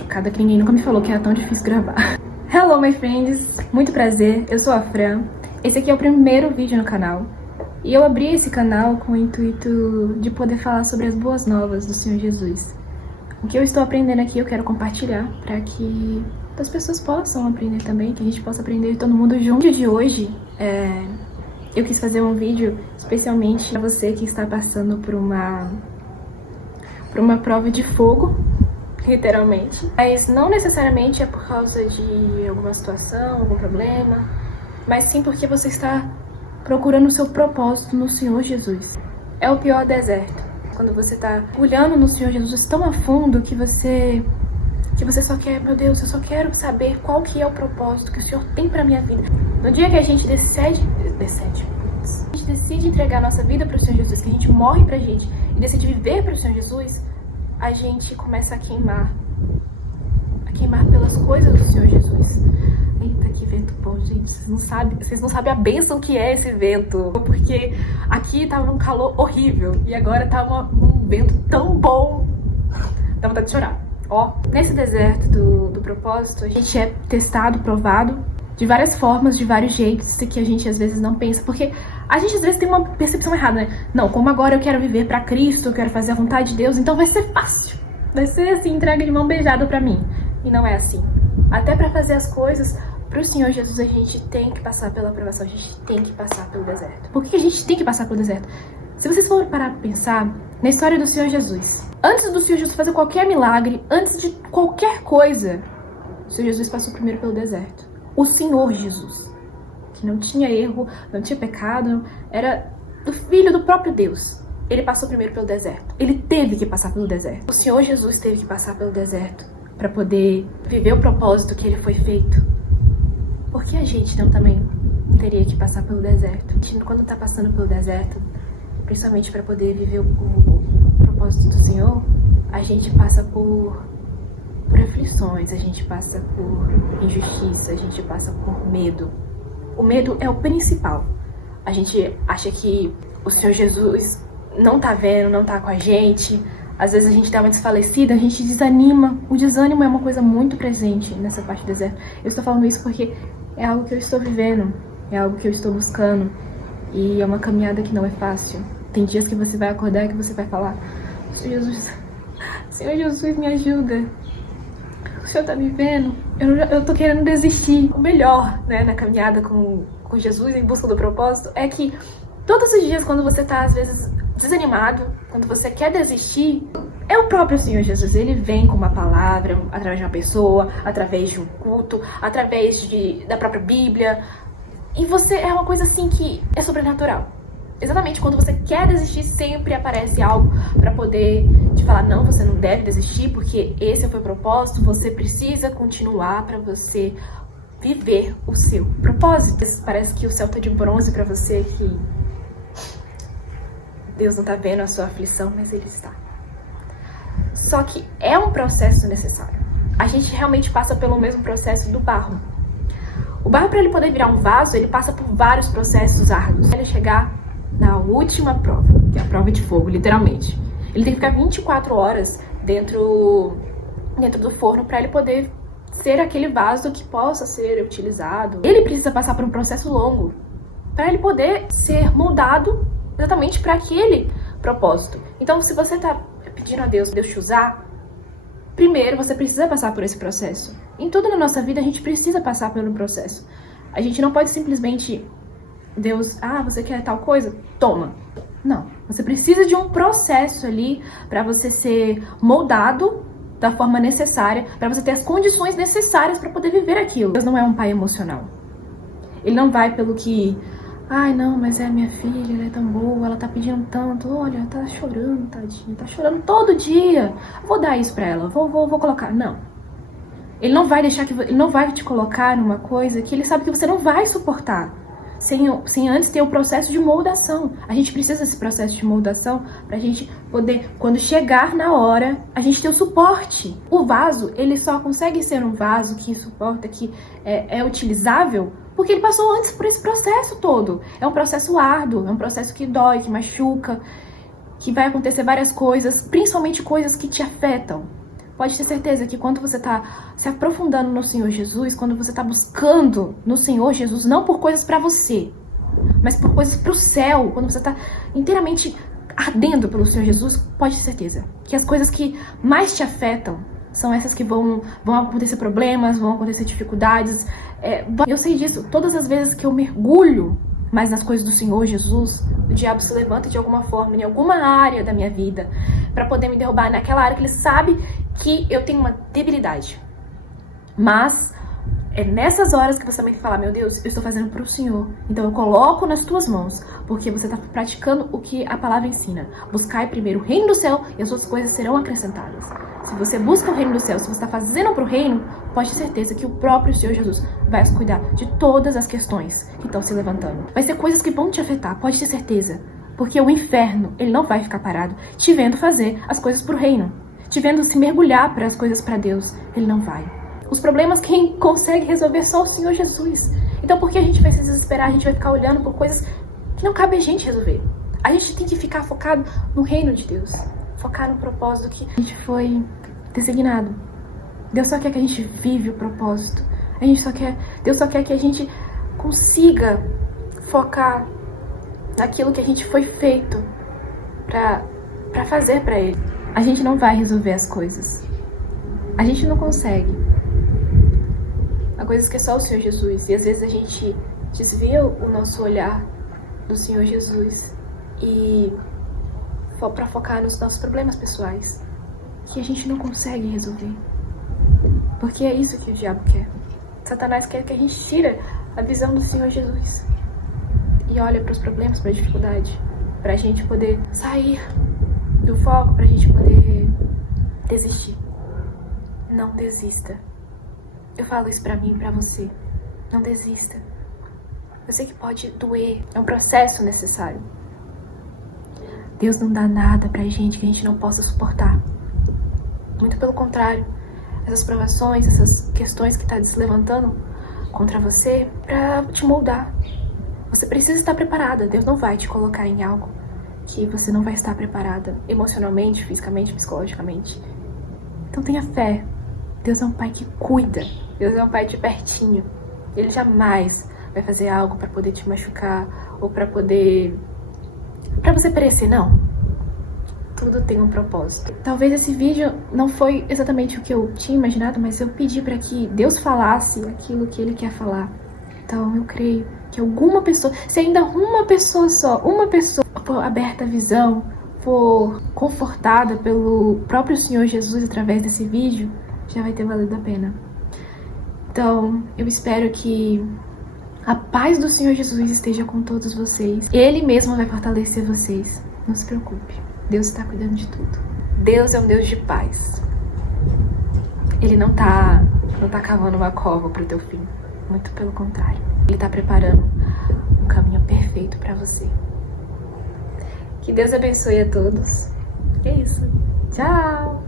Chocada que ninguém nunca me falou que era tão difícil gravar. Hello, my friends! Muito prazer, eu sou a Fran. Esse aqui é o primeiro vídeo no canal. E eu abri esse canal com o intuito de poder falar sobre as boas novas do Senhor Jesus. O que eu estou aprendendo aqui eu quero compartilhar para que as pessoas possam aprender também, que a gente possa aprender todo mundo junto. No vídeo de hoje, eu quis fazer um vídeo especialmente para você que está passando por uma prova de fogo, literalmente. Mas não necessariamente é por causa de alguma situação, algum problema, mas sim porque você está procurando o seu propósito no Senhor Jesus. É o pior deserto. Quando você está olhando no Senhor Jesus tão a fundo que você só quer, meu Deus, eu só quero saber qual que é o propósito que o Senhor tem pra minha vida. No dia que a gente decide entregar a nossa vida para o Senhor Jesus, que a gente morre pra gente e decide viver para o Senhor Jesus, a gente começa a queimar pelas coisas do Senhor Jesus. Eita, que vento bom, gente. Vocês não sabem a bênção que é esse vento. Porque aqui tava um calor horrível e agora tá um vento tão bom. Dá vontade de chorar. Ó, nesse deserto do propósito, a gente é testado, provado de várias formas, de vários jeitos que a gente às vezes não pensa. Porque a gente às vezes tem uma percepção errada, né? Não, como agora eu quero viver pra Cristo, eu quero fazer a vontade de Deus, então vai ser fácil. Vai ser assim, entrega de mão beijada pra mim. E não é assim. Até pra fazer as coisas pro Senhor Jesus, a gente tem que passar pela aprovação, a gente tem que passar pelo deserto. Por que a gente tem que passar pelo deserto? Se vocês forem parar pra pensar na história do Senhor Jesus, antes do Senhor Jesus fazer qualquer milagre, antes de qualquer coisa, o Senhor Jesus passou primeiro pelo deserto. O Senhor Jesus, que não tinha erro, não tinha pecado, era do Filho do próprio Deus. Ele passou primeiro pelo deserto. Ele teve que passar pelo deserto. O Senhor Jesus teve que passar pelo deserto para poder viver o propósito que ele foi feito. Por que a gente não também teria que passar pelo deserto? A gente, quando tá passando pelo deserto, principalmente para poder viver o propósito do Senhor, a gente passa por aflições, a gente passa por injustiça, a gente passa por medo. O medo é o principal. A gente acha que o Senhor Jesus não tá vendo, não tá com a gente. Às vezes a gente dá uma desfalecida, a gente desanima. O desânimo é uma coisa muito presente nessa parte do deserto. Eu estou falando isso porque é algo que eu estou vivendo, é algo que eu estou buscando. E é uma caminhada que não é fácil. Tem dias que você vai acordar e que você vai falar: Senhor Jesus, me ajuda. O Senhor tá me vendo? Eu tô querendo desistir. O melhor, né, na caminhada com Jesus em busca do propósito é que todos os dias, quando você tá, às vezes, desanimado, quando você quer desistir, é o próprio Senhor Jesus. Ele vem com uma palavra, através de uma pessoa, através de um culto, através da própria Bíblia. E você é uma coisa assim que é sobrenatural. Exatamente quando você quer desistir, sempre aparece algo para poder te falar: não, você não deve desistir, porque esse é o seu propósito, você precisa continuar para você viver o seu propósito. Parece que o céu tá de bronze para você, que Deus não tá vendo a sua aflição, mas Ele está. Só que é um processo necessário. A gente realmente passa pelo mesmo processo do barro. O barro, para ele poder virar um vaso, ele passa por vários processos árduos. Ele chegar na última prova, que é a prova de fogo, literalmente. Ele tem que ficar 24 horas dentro do forno para ele poder ser aquele vaso que possa ser utilizado. Ele precisa passar por um processo longo para ele poder ser moldado exatamente para aquele propósito. Então, se você está pedindo a Deus te usar, primeiro você precisa passar por esse processo. Em tudo na nossa vida a gente precisa passar pelo processo. A gente não pode simplesmente: Deus, você quer tal coisa? Toma. Não. Você precisa de um processo ali para você ser moldado da forma necessária, para você ter as condições necessárias para poder viver aquilo. Deus não é um pai emocional. Ele não vai pelo que: ai, não, mas é minha filha, ela é tão boa, ela tá pedindo tanto, olha, tá chorando, tadinha, tá chorando todo dia. Vou dar isso pra ela, vou colocar. Não. Ele não vai ele não vai te colocar numa coisa que ele sabe que você não vai suportar, sem antes ter o processo de moldação. A gente precisa desse processo de moldação pra gente poder, quando chegar na hora, a gente ter o suporte. O vaso, ele só consegue ser um vaso que suporta, que é utilizável, porque ele passou antes por esse processo todo. É um processo árduo, é um processo que dói, que machuca, que vai acontecer várias coisas, principalmente coisas que te afetam. Pode ter certeza que quando você tá se aprofundando no Senhor Jesus, quando você tá buscando no Senhor Jesus, não por coisas pra você, mas por coisas pro céu, quando você tá inteiramente ardendo pelo Senhor Jesus, pode ter certeza que as coisas que mais te afetam são essas que vão acontecer problemas, vão acontecer dificuldades. Eu sei disso. Todas as vezes que eu mergulho mais nas coisas do Senhor Jesus, o diabo se levanta de alguma forma, em alguma área da minha vida, pra poder me derrubar naquela área que ele sabe que eu tenho uma debilidade. Mas é nessas horas que você também tem que falar: meu Deus, eu estou fazendo para o Senhor, então eu coloco nas tuas mãos, porque você está praticando o que a palavra ensina. Buscai primeiro o reino do céu e as outras coisas serão acrescentadas. Se você busca o reino do céu, se você está fazendo para o reino, pode ter certeza que o próprio Senhor Jesus vai cuidar de todas as questões que estão se levantando. Vai ser coisas que vão te afetar, pode ter certeza, porque o inferno, ele não vai ficar parado te vendo fazer as coisas para o reino, te vendo se mergulhar para as coisas para Deus. Ele não vai. Os problemas quem consegue resolver é só o Senhor Jesus. Então por que a gente vai se desesperar? A gente vai ficar olhando por coisas que não cabe a gente resolver. A gente tem que ficar focado no reino de Deus. Focar no propósito que a gente foi designado. Deus só quer que a gente vive o propósito. Deus só quer que a gente consiga focar naquilo que a gente foi feito pra fazer pra Ele. A gente não vai resolver as coisas. A gente não consegue. Há coisas que é só o Senhor Jesus. E às vezes a gente desvia o nosso olhar do Senhor Jesus e para focar nos nossos problemas pessoais, que a gente não consegue resolver. Porque é isso que o diabo quer. Satanás quer que a gente tire a visão do Senhor Jesus e olhe para os problemas, para a dificuldade, para a gente poder sair do foco, para a gente poder desistir. Não desista. Eu falo isso pra mim e pra você. Não desista. Eu sei que pode doer. É um processo necessário. Deus não dá nada pra gente que a gente não possa suportar. Muito pelo contrário. Essas provações, essas questões que tá se levantando contra você, pra te moldar. Você precisa estar preparada. Deus não vai te colocar em algo que você não vai estar preparada emocionalmente, fisicamente, psicologicamente. Então tenha fé. Deus é um pai que cuida. Deus é um pai de pertinho. Ele jamais vai fazer algo pra poder te machucar ou pra você perecer, não. Tudo tem um propósito. Talvez esse vídeo não foi exatamente o que eu tinha imaginado, mas eu pedi pra que Deus falasse aquilo que Ele quer falar. Então eu creio que alguma pessoa, se ainda uma pessoa só, uma pessoa for aberta a visão, for confortada pelo próprio Senhor Jesus através desse vídeo, já vai ter valido a pena. Então, eu espero que a paz do Senhor Jesus esteja com todos vocês. Ele mesmo vai fortalecer vocês. Não se preocupe. Deus está cuidando de tudo. Deus é um Deus de paz. Ele não tá cavando uma cova pro teu fim. Muito pelo contrário. Ele tá preparando um caminho perfeito para você. Que Deus abençoe a todos. É isso. Tchau!